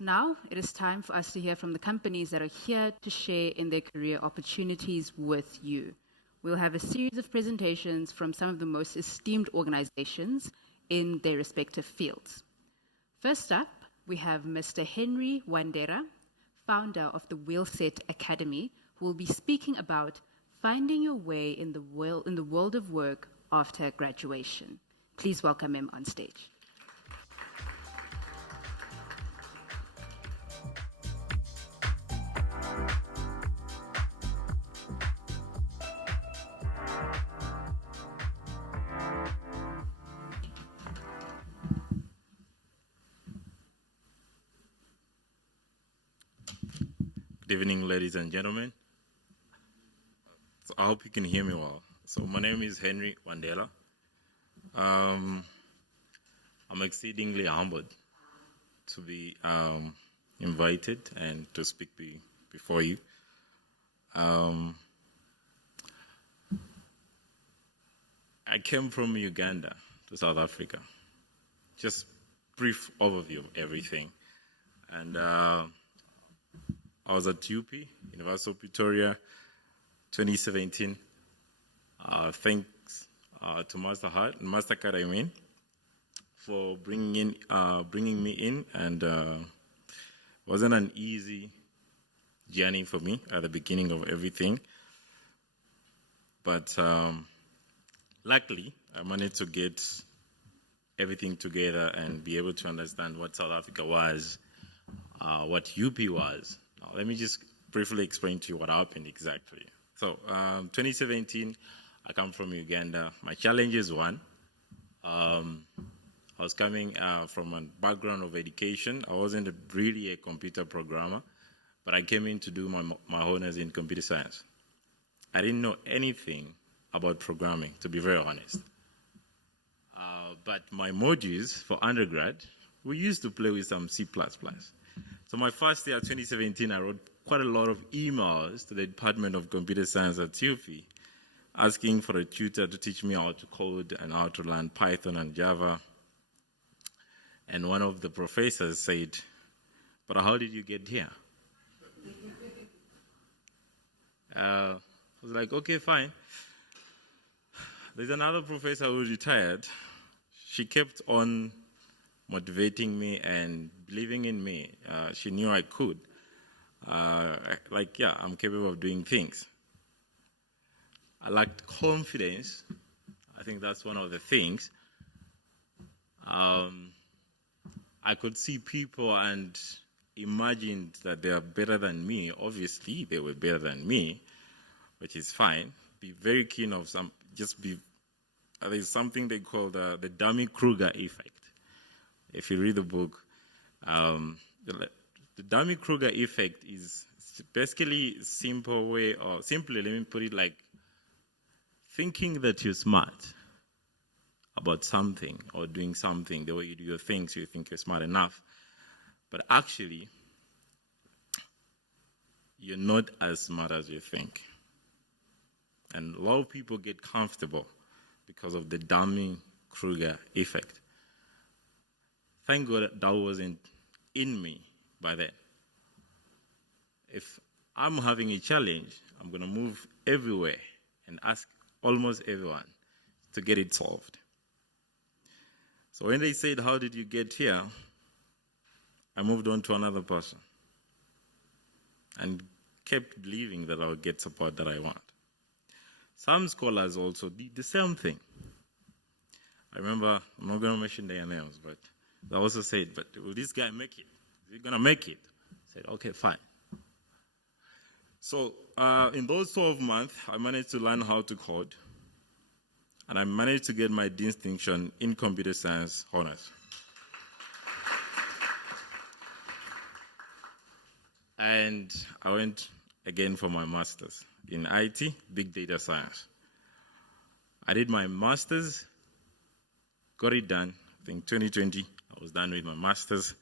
So now it is time for us to hear from the companies that are here to share in their career opportunities with you. We'll have a series of presentations from some of the most esteemed organizations in their respective fields. First up, we have Mr. Henry Wandera, founder of the Wheelset Academy, who will be speaking about finding your way in the world of work after graduation. Please welcome him on stage. Good evening, ladies and gentlemen. So I hope you can hear me well. So my name is Henry Wandera. I'm exceedingly humbled to be invited and to speak before you. I came from Uganda to South Africa. Just brief overview of everything. And I was at UP, University of Pretoria, 2017. Thanks to Mastercard, for bringing me in, and it wasn't an easy journey for me at the beginning of everything. But luckily, I managed to get everything together and be able to understand what South Africa was, what UP was. Now, let me just briefly explain to you what happened exactly. So, 2017, I come from Uganda. My challenge is one. I was coming from a background of education. I wasn't really a computer programmer, but I came in to do my honors in computer science. I didn't know anything about programming, to be very honest. But my modules for undergrad, we used to play with some C++. So my first year, 2017, I wrote quite a lot of emails to the Department of Computer Science at UP, asking for a tutor to teach me how to code and how to learn Python and Java. And one of the professors said, "But how did you get here?" I was like, okay, fine. There's another professor who retired. She kept on motivating me and believing in me. She knew I could. I'm capable of doing things. I lacked confidence. I think that's one of the things. I could see people and imagined that they are better than me. Obviously, they were better than me, which is fine. Be very keen of there's something they call the Dunning-Kruger effect. If you read the book, the Dunning-Kruger effect is basically a simple way, or simply let me put it like thinking that you're smart about something or doing something, the way you do your things, you think you're smart enough, but actually you're not as smart as you think. And a lot of people get comfortable because of the Dunning-Kruger effect. Thank God that wasn't in me by then. If I'm having a challenge, I'm going to move everywhere and ask almost everyone to get it solved. So when they said, "How did you get here?" I moved on to another person and kept believing that I would get support that I want. Some scholars also did the same thing. I remember, I'm not going to mention their names, but they also said, "But will this guy make it? Is he going to make it?" I said, "Okay, fine." So in those 12 months, I managed to learn how to code, and I managed to get my distinction in computer science honors. And I went again for my master's in IT, big data science. I did my master's, got it done. I think 2020, I was done with my master's.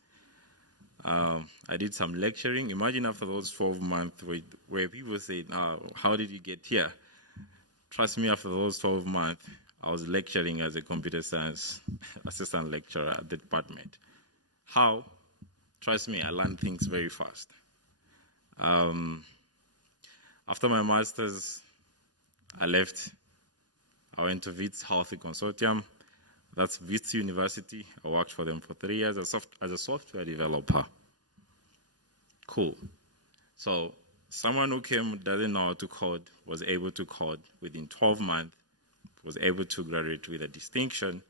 I did some lecturing. Imagine after those 12 months where people said, "How did you get here?" Trust me, after those 12 months, I was lecturing as a computer science assistant lecturer at the department. How? trust me, I learned things very fast. After my master's, I left. I went to WITS Healthy Consortium. That's WITS University. I worked for them for 3 years as a software developer. Cool. So someone who came, doesn't know how to code, was able to code within 12 months, was able to graduate with a distinction,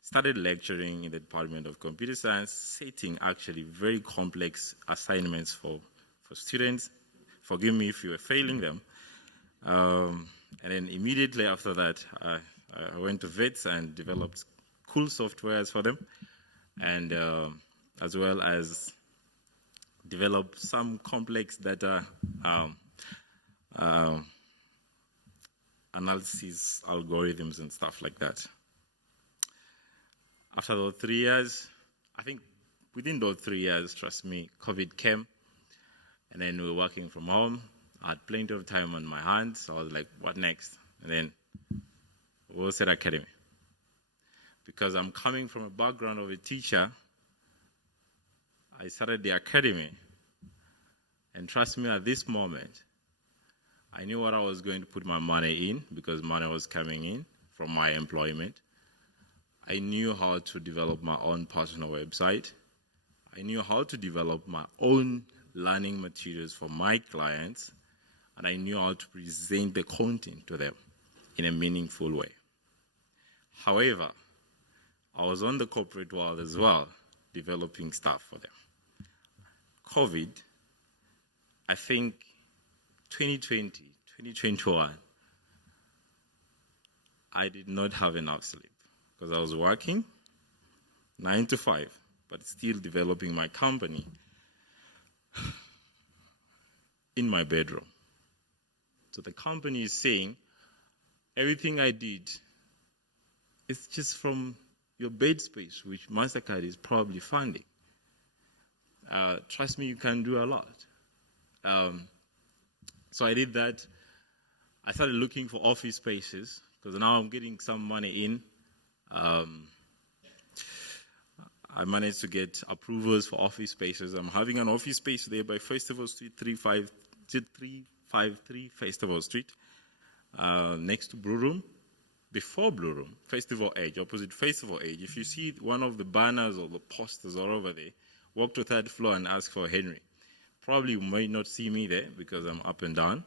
started lecturing in the Department of Computer Science, setting actually very complex assignments for students. Forgive me if you were failing them. And then immediately after that, I went to WITS and developed cool softwares for them, and as well as developed some complex data analysis algorithms and stuff like that. After those 3 years, I think within those 3 years, trust me, COVID came, and then we were working from home. I had plenty of time on my hands, so I was like, what next? And then Wheelset Academy. Because I'm coming from a background of a teacher, I started the academy. And trust me, at this moment, I knew what I was going to put my money in because money was coming in from my employment. I knew how to develop my own personal website. I knew how to develop my own learning materials for my clients. And I knew how to present the content to them in a meaningful way. However, I was on the corporate world as well, developing stuff for them. COVID, I think 2020, 2021, I did not have enough sleep because I was working 9 to 5, but still developing my company in my bedroom. So the company is saying, everything I did is just from your bed space, which Mastercard is probably funding. Trust me, you can do a lot. So I did that. I started looking for office spaces because now I'm getting some money in. I managed to get approvals for office spaces. I'm having an office space there by Festival Street, 353 Festival Street, next to Blue Room. Before Blue Room, Festival Edge, opposite Festival Edge. If you see one of the banners or the posters all over there, walk to third floor and ask for Henry. Probably you might not see me there because I'm up and down,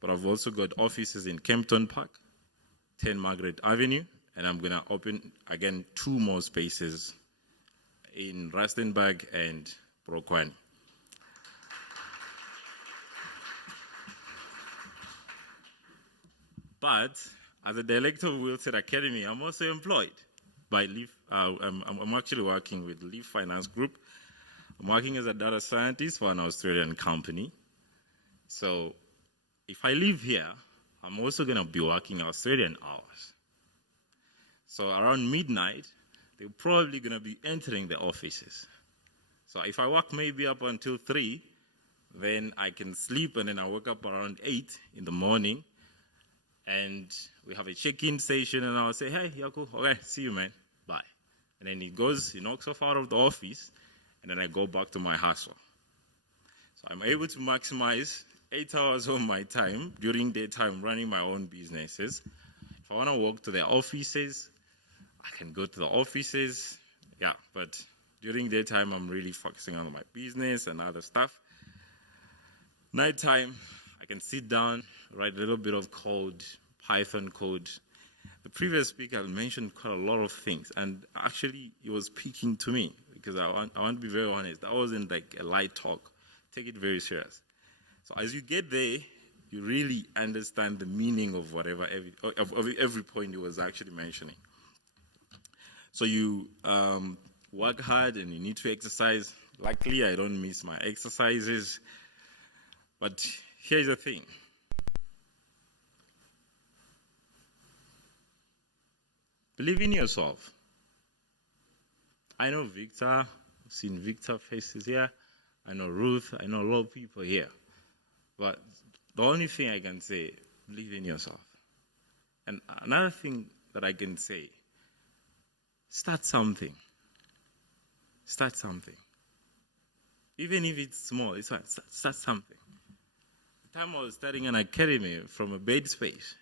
but I've also got offices in Kempton Park, 10 Margaret Avenue, and I'm going to open, again, 2 more spaces in Rustenburg and Brooklyn. But as a director of Wheelset Academy, I'm also employed by Leaf. I'm actually working with Leaf Finance Group. I'm working as a data scientist for an Australian company. So if I live here, I'm also going to be working Australian hours. So around midnight, they're probably going to be entering the offices. So if I work maybe up until 3, then I can sleep and then I wake up around 8 in the morning. And we have a check-in station, and I'll say, hey, Yaku, okay, see you, man, bye. And then he knocks off out of the office, and then I go back to my hustle. So I'm able to maximize 8 hours of my time during daytime running my own businesses. If I want to walk to the offices, I can go to the offices, yeah, but during daytime, I'm really focusing on my business and other stuff. Nighttime, I can sit down, write a little bit of code, Python code. The previous speaker mentioned quite a lot of things, and actually it was speaking to me because I want to be very honest. That wasn't like a light talk. Take it very serious. So as you get there, you really understand the meaning of every point he was actually mentioning. So you work hard and you need to exercise. Luckily, I don't miss my exercises. But here's the thing. Believe in yourself. I know Victor. I've seen Victor faces here. I know Ruth. I know a lot of people here. But the only thing I can say, believe in yourself. And another thing that I can say, start something. Start something. Even if it's small, it's fine. Start something. The time I was starting an academy from a bed space,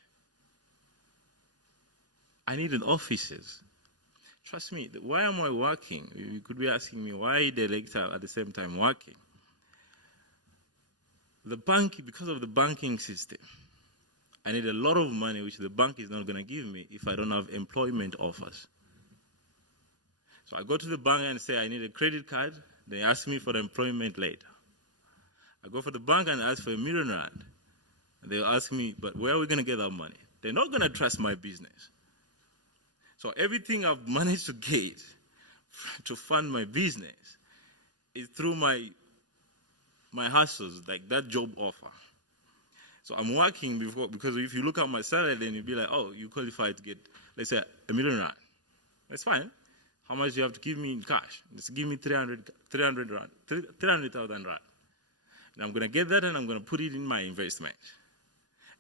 I needed offices. Trust me, why am I working? You could be asking me, why the lecturer at the same time working? The bank, because of the banking system, I need a lot of money which the bank is not going to give me if I don't have employment offers. So I go to the bank and say, I need a credit card. They ask me for the employment later. I go for the bank and ask for R1 million. And they'll ask me, but where are we going to get that money? They're not going to trust my business. So everything I've managed to get to fund my business is through my hustles, like that job offer. So I'm working before, because if you look at my salary, then you'll be like, oh, you qualify to get, let's say, R1 million. That's fine. How much do you have to give me in cash? Just give me 300,000 rand. And I'm going to get that and I'm going to put it in my investment.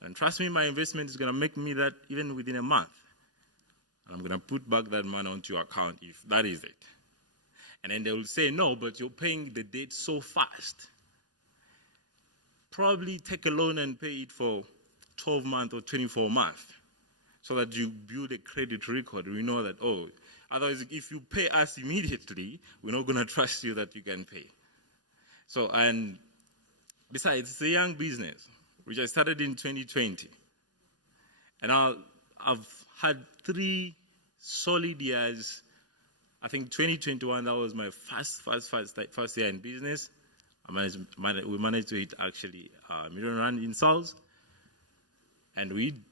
And trust me, my investment is going to make me that even within a month. And I'm going to put back that money onto your account if that is it. And then they will say, no, but you're paying the debt so fast. Probably take a loan and pay it for 12 months or 24 months so that you build a credit record. We know that, oh, otherwise, if you pay us immediately, we're not going to trust you that you can pay. So, and besides, it's a young business, which I started in 2020. And I've had 3 solid years. I think 2021, that was my first year in business. We managed to hit actually R1 million in sales. And we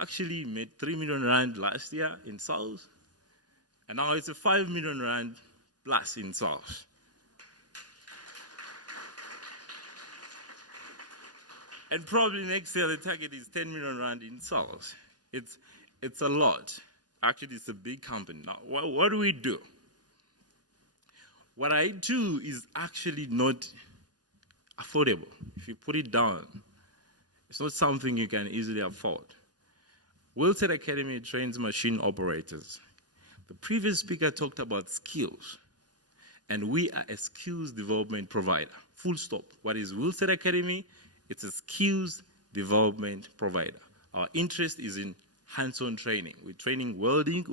actually made R3 million last year in sales. And now it's a R5 million plus in sales. And probably next year the target is R10 million in sales. It's a lot. Actually, it's a big company. Now, what do we do? What I do is actually not affordable. If you put it down, it's not something you can easily afford. Wheelset Academy trains machine operators. The previous speaker talked about skills, and we are a skills development provider. Full stop. What is Wheelset Academy? It's a skills development provider. Our interest is in hands-on training. We're training welding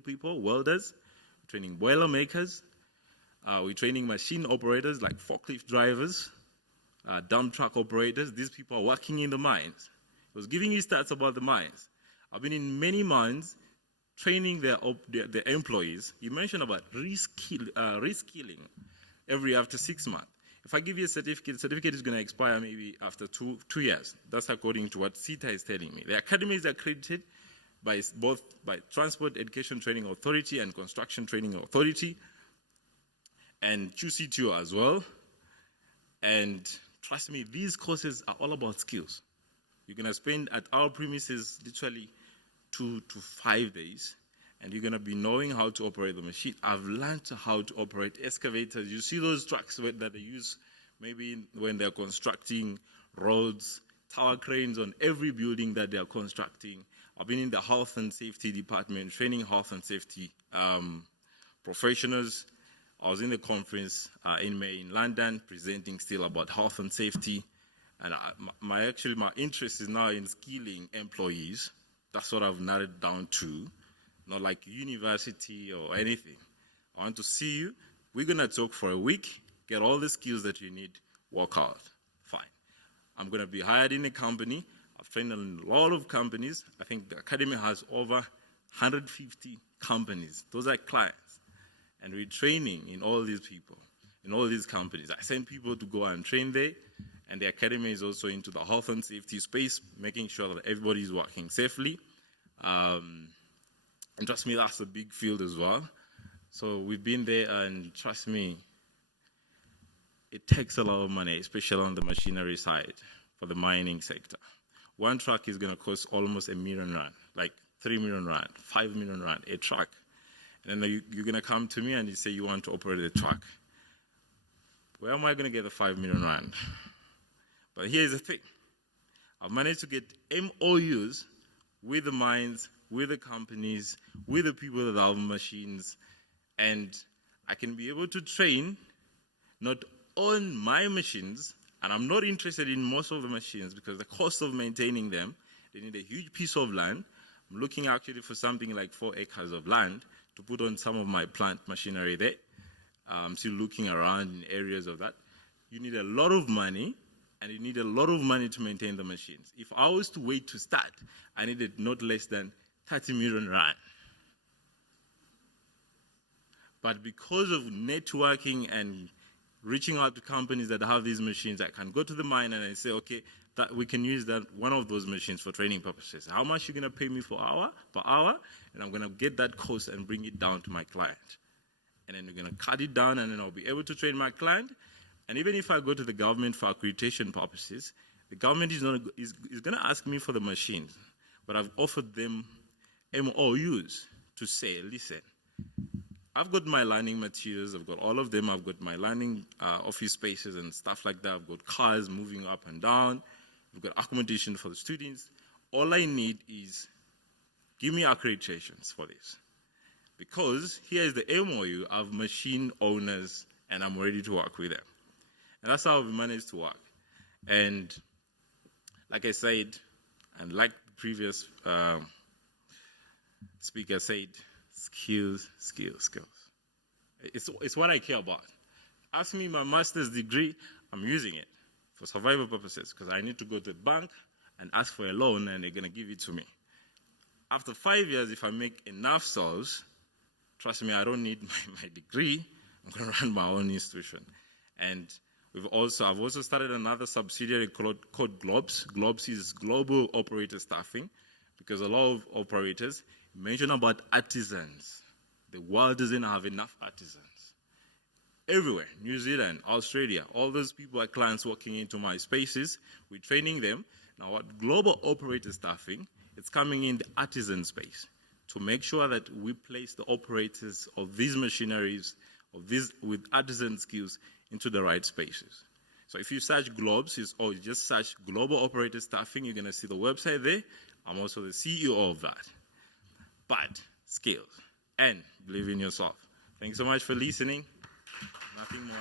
people, welders. We're training boiler makers. We're training machine operators like forklift drivers, dump truck operators. These people are working in the mines. I was giving you stats about the mines. I've been in many mines training their employees. You mentioned about reskilling after 6 months. If I give you a certificate, the certificate is going to expire maybe after two years. That's according to what CETA is telling me. The academy is accredited by Transport Education Training Authority and Construction Training Authority, and QC2 as well. And trust me, these courses are all about skills. You're going to spend at our premises literally 2 to 5 days, and you're going to be knowing how to operate the machine. I've learned how to operate excavators. You see those trucks that they use maybe when they're constructing roads, tower cranes on every building that they're constructing. I've been in the health and safety department, training health and safety professionals. I was in the conference in May in London, presenting still about health and safety. And my interest is now in skilling employees. That's what I've narrowed down to, not like university or anything. I want to see you. We're going to talk for a week, get all the skills that you need, work out. Fine. I'm going to be hired in a company. I've trained in a lot of companies. I think the academy has over 150 companies. Those are clients. And we're training in all these people, in all these companies. I send people to go and train there. And the academy is also into the health and safety space, making sure that everybody is working safely. And trust me, that's a big field as well. So we've been there, and trust me, it takes a lot of money, especially on the machinery side for the mining sector. One truck is going to cost almost R1 million, like R3 million, R5 million, a truck. And then you're going to come to me and you say you want to operate a truck. Where am I going to get the R5 million? But here's the thing. I've managed to get MOUs with the mines, with the companies, with the people that have machines, and I can be able to train not on my machines, and I'm not interested in most of the machines because the cost of maintaining them, they need a huge piece of land. I'm looking actually for something like 4 acres of land to put on some of my plant machinery there. I'm still looking around in areas of that. You need a lot of money, and you need a lot of money to maintain the machines. If I was to wait to start, I needed not less than 30 million rand. But because of networking and reaching out to companies that have these machines, I can go to the mine and I say, okay, that we can use that one of those machines for training purposes. How much are you going to pay me per hour? And I'm going to get that cost and bring it down to my client. And then we're going to cut it down, and then I'll be able to train my client. And even if I go to the government for accreditation purposes, the government is going to ask me for the machines. But I've offered them MOUs to say, listen, I've got my learning materials, I've got all of them, I've got my learning office spaces and stuff like that, I've got cars moving up and down, I've got accommodation for the students. All I need is give me accreditations for this. Because here is the MOU of machine owners, and I'm ready to work with them. And that's how we managed to work. And like I said, and like the previous speaker said, skills. It's what I care about. Ask me my master's degree, I'm using it for survival purposes because I need to go to the bank and ask for a loan, and they're going to give it to me. After 5 years, if I make enough sales, trust me, I don't need my degree. I'm going to run my own institution. And I've also started another subsidiary called GLOBS. GLOBS is Global Operator Staffing, because a lot of operators mention about artisans. The world doesn't have enough artisans. Everywhere, New Zealand, Australia, all those people are clients walking into my spaces. We're training them. Now, what Global Operator Staffing, it's coming in the artisan space to make sure that we place the operators of these machineries, of these with artisan skills, into the right spaces. So if you search GLOBS, or you just search Global Operator Staffing, you're going to see the website there. I'm also the CEO of that. But skills and believe in yourself. Thanks so much for listening. Nothing more.